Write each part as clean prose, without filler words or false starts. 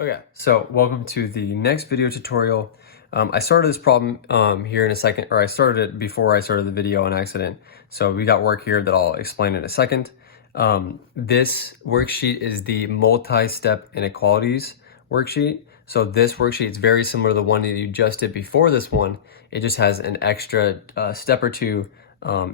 Okay, so welcome to the next video tutorial. I started this problem here in a second, or I started it before I started the video on accident. So we got work here that I'll explain in a second. This worksheet is the multi-step inequalities worksheet. So this worksheet is very similar to the one that you just did before this one. It just has an extra step or two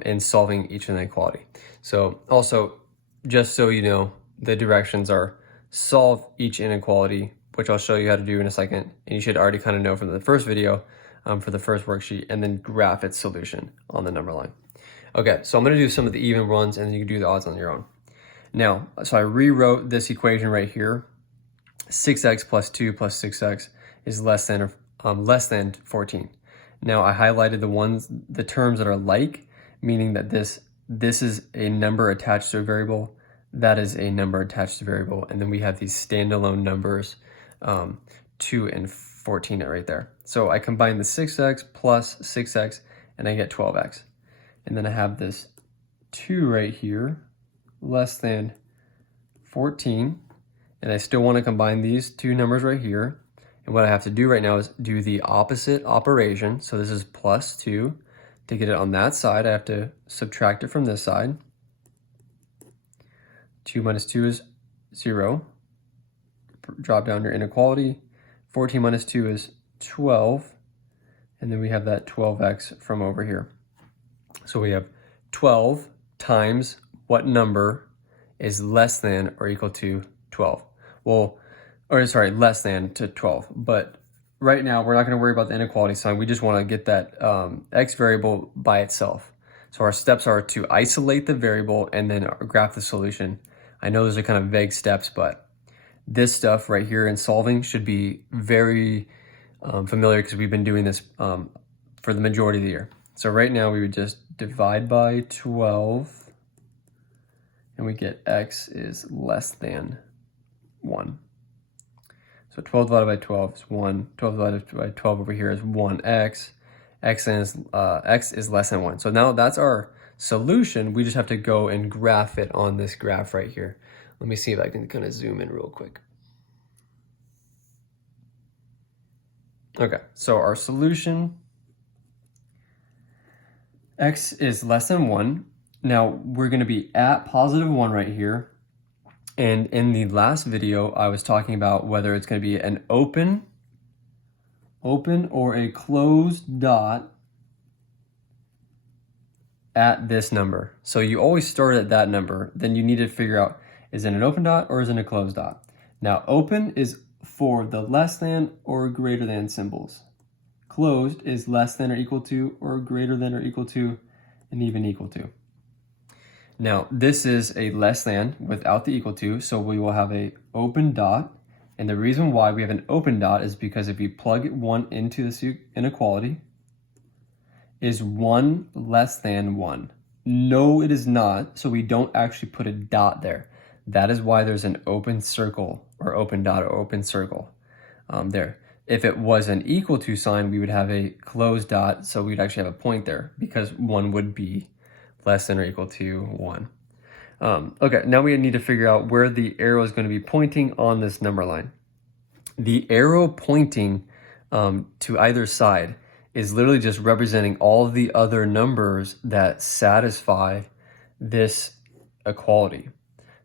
in solving each inequality. So also, just so you know, the directions are solve each inequality, which I'll show you how to do in a second. And you should already kind of know from the first video for the first worksheet, and then graph its solution on the number line. Okay, so I'm gonna do some of the even ones and you can do the odds on your own. Now, so I rewrote this equation right here. 6x plus 2 plus 6x is less than 14. Now I highlighted the terms that are like, meaning that this is a number attached to a variable, that is a number attached to a variable, and then we have these standalone numbers, 2 and 14 right there. So I combine the 6x plus 6x and I get 12x. And then I have this 2 right here, less than 14. And I still want to combine these two numbers right here. And what I have to do right now is do the opposite operation. So this is plus 2. To get it on that side, I have to subtract it from this side. 2 minus 2 is 0. Drop down your inequality. 14 minus 2 is 12. And then we have that 12x from over here. So we have 12 times what number is less than or equal to 12. Well, or sorry, less than to 12. But right now, we're not going to worry about the inequality sign. We just want to get that x variable by itself. So our steps are to isolate the variable and then graph the solution. I know those are kind of vague steps, but this stuff right here in solving should be very familiar because we've been doing this for the majority of the year. So right now we would just divide by 12 and we get x is less than 1. So 12 divided by 12 is 1. 12 divided by 12 over here is 1x. X is less than 1. So now that's our solution. We just have to go and graph it on this graph right here. Let me see if I can kind of zoom in real quick. Okay, so our solution, x is less than 1. Now we're going to be at positive 1 right here. And in the last video, I was talking about whether it's going to be an open or a closed dot at this number. So you always start at that number. Then you need to figure out, is it an open dot or is it a closed dot? Now, open is for the less than or greater than symbols. Closed is less than or equal to or greater than or equal to and even equal to. Now, this is a less than without the equal to, so we will have a open dot. And the reason why we have an open dot is because if you plug 1 into this inequality, is 1 less than 1? No, it is not, so we don't actually put a dot there. That is why there's an open circle or open dot or open circle there. If it was an equal to sign, we would have a closed dot, so we'd actually have a point there because 1 would be less than or equal to 1. Okay, now we need to figure out where the arrow is going to be pointing on this number line. The arrow pointing to either side is literally just representing all the other numbers that satisfy this equality.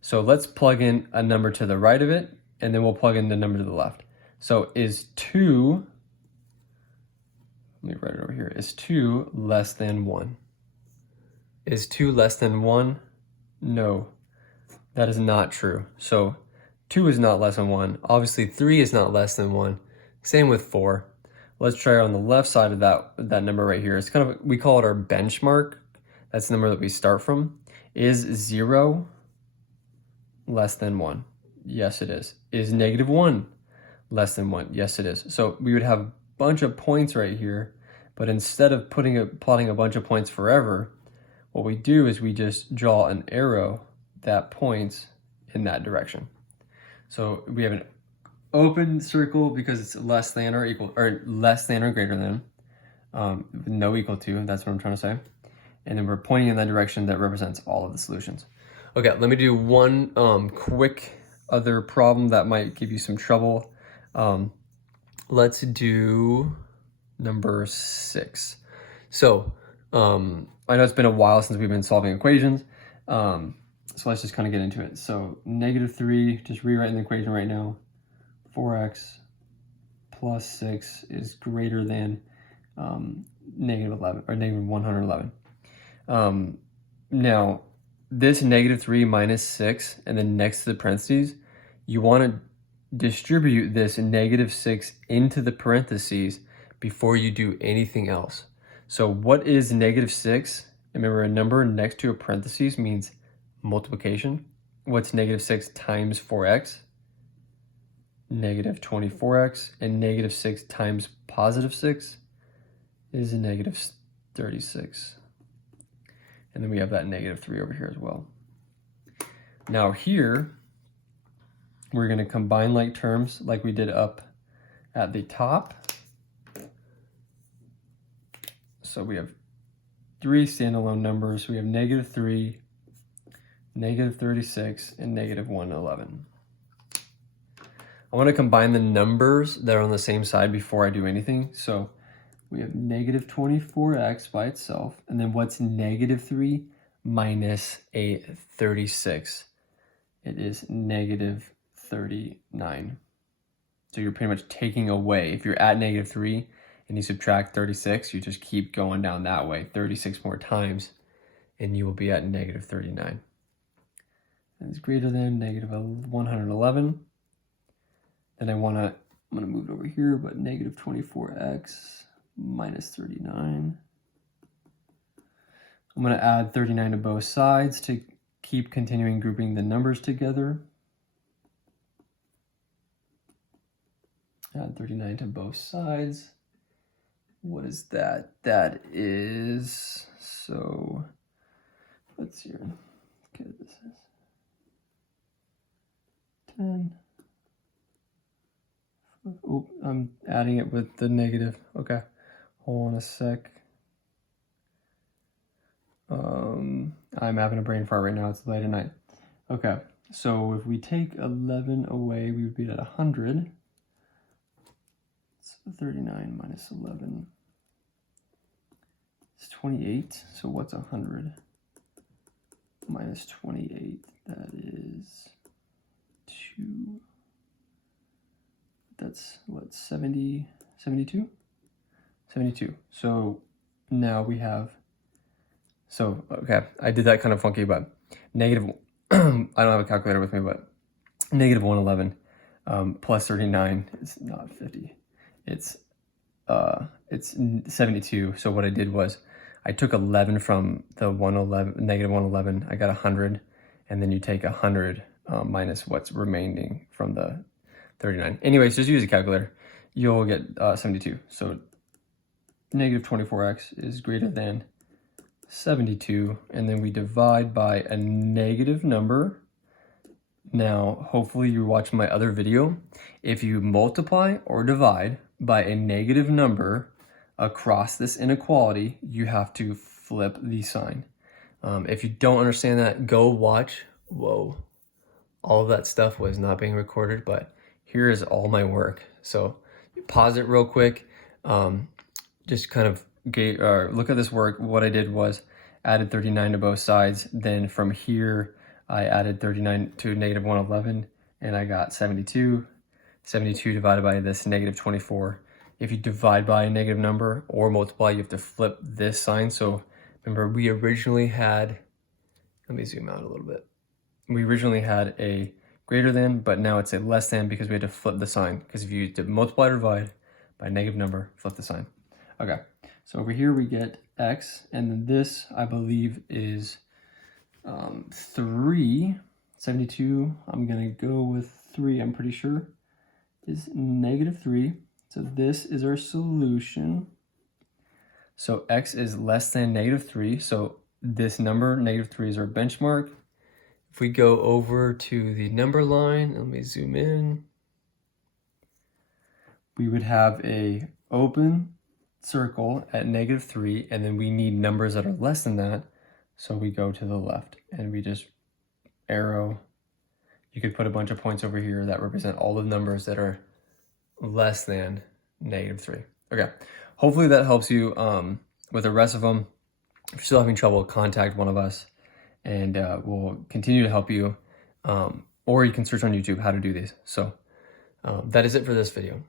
So let's plug in a number to the right of it, and then we'll plug in the number to the left. So is 2, let me write it over here, is 2 less than 1? Is 2 less than 1? No, that is not true. So 2 is not less than 1. Obviously 3 is not less than 1. Same with 4. Let's try on the left side of that number right here. It's kind of, we call it our benchmark. That's the number that we start from. Is 0 less than 1? Yes, it is. Is -1 less than 1? Yes, it is. So we would have a bunch of points right here, but instead of plotting a bunch of points forever, what we do is we just draw an arrow that points in that direction. So we have an open circle because it's less than or equal, or less than or greater than, no equal to, that's what I'm trying to say. And then we're pointing in that direction that represents all of the solutions. Okay, let me do one quick other problem that might give you some trouble. Let's do number 6. So I know it's been a while since we've been solving equations. So let's just kind of get into it. So -3, just rewriting the equation right now. 4x plus 6 is greater than -11 or -111. Now, this -3 minus 6 and then next to the parentheses, you want to distribute this -6 into the parentheses before you do anything else. So what is -6? Remember, a number next to a parentheses means multiplication. What's -6 times 4x? -24x, and -6 times +6 is a -36. And then we have that -3 over here as well. Now here, we're going to combine like terms like we did up at the top. So we have 3 standalone numbers. We have -3, -36, and -111. I want to combine the numbers that are on the same side before I do anything. So we have -24x by itself, and then what's -3 minus a 36? It is -39. So you're pretty much taking away, if you're at -3 and you subtract 36, you just keep going down that way 36 more times, and you will be at -39. And it's greater than -111. Then I'm gonna move it over here, but -24x minus 39. I'm gonna add 39 to both sides to keep continuing grouping the numbers together. Add 39 to both sides. What is that? That is, so let's see here. Okay, this is 10. Oh, I'm adding it with the negative. Okay, hold on a sec. I'm having a brain fart right now. It's late at night. Okay, so if we take 11 away, we would be at 100. So 39 minus 11 is 28. So what's 100 minus 28? That is 2. That's what, 70, 72? 72. So now we have, so, okay, I did that kind of funky, but negative, I don't have a calculator with me, but -111 plus 39 is not 50. It's 72. So what I did was I took 11 from the -111, I got 100, and then you take 100 minus what's remaining from the 39. Anyways, just use a calculator. You'll get 72. So -24x is greater than 72, and then we divide by a negative number. Now, hopefully you watched my other video. If you multiply or divide by a negative number across this inequality, you have to flip the sign. If you don't understand that, go watch. Whoa, all of that stuff was not being recorded, but here is all my work. So pause it real quick. Just kind of look at this work. What I did was added 39 to both sides. Then from here, I added 39 to -111, and I got 72. 72 divided by this -24. If you divide by a negative number or multiply, you have to flip this sign. So remember, we originally had, let me zoom out a little bit. We originally had a greater than, but now it's a less than because we had to flip the sign. Because if you to multiply or divide by a negative number, flip the sign. Okay, so over here we get x, and then this, I believe, is 3. 72, I'm gonna go with 3, I'm pretty sure, is -3. So this is our solution. So x is less than -3, so this number, -3, is our benchmark. If we go over to the number line, let me zoom in, we would have a open circle at -3, and then we need numbers that are less than that, so we go to the left, and we just arrow. You could put a bunch of points over here that represent all the numbers that are less than -3. Okay, hopefully that helps you with the rest of them. If you're still having trouble, contact one of us and we'll continue to help you. Or you can search on YouTube how to do these. So that is it for this video.